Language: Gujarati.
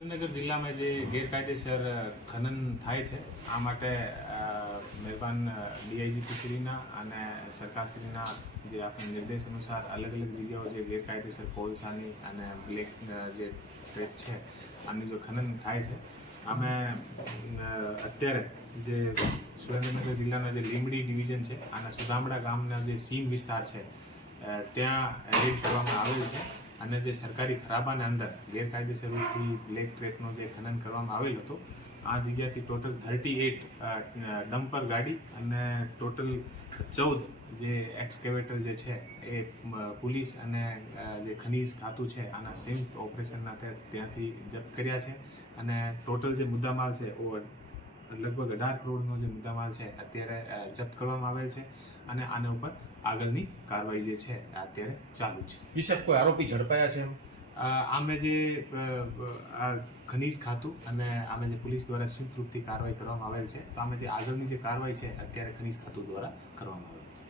સુરેન્દ્રનગર જિલ્લામાં જે ગેરકાયદેસર ખનન થાય છે આ માટે મહેરબાન ડીઆઈજીપીશ્રીના અને સરકારશ્રીના જે આપણા નિર્દેશ અનુસાર અલગ અલગ જગ્યાઓ જે ગેરકાયદેસર કોલસાની અને બ્લેક જે ટ્રેક છે આની જો ખનન થાય છે અમે અત્યારે જે સુરેન્દ્રનગર જિલ્લાના જે લીંબડી ડિવિઝન છે અને સુદામડા ગામના જે સીમ વિસ્તાર છે ત્યાં રેડ કરવામાં આવેલ છે અને જે સરકારી ખરાબાના અંદર ગેરકાયદેસરથી બ્લેક ટ્રેકનો જે ખનન કરવામાં આવેલ હતો આ જગ્યાથી ટોટલ 38 ડમ્પર ગાડી અને ટોટલ 14 જે એક્સકેવેટર જે છે એ પોલીસ અને જે ખનીજ ખાતું છે આના સંયુક્ત ઓપરેશનના ત્યાંથી જપ્ત કર્યા છે અને ટોટલ જે મુદ્દામાલ છે લગભગ 18 કરોડનો જે મુદ્દામાલ છે અત્યારે જપ્ત કરવામાં આવેલ છે અને આના ઉપર આગળની કાર્યવાહી જે છે અત્યારે ચાલુ છે. વિશેષ કોઈ આરોપી ઝડપાયા છે? આમે જે ખનીજ ખાતું અને આમે જે પોલીસ દ્વારા સંયુક્ત રૂપથી કાર્યવાહી કરવામાં આવેલ છે તો આમે જે આગળની જે કાર્યવાહી છે અત્યારે ખનીજ ખાતું દ્વારા કરવામાં આવેલ છે.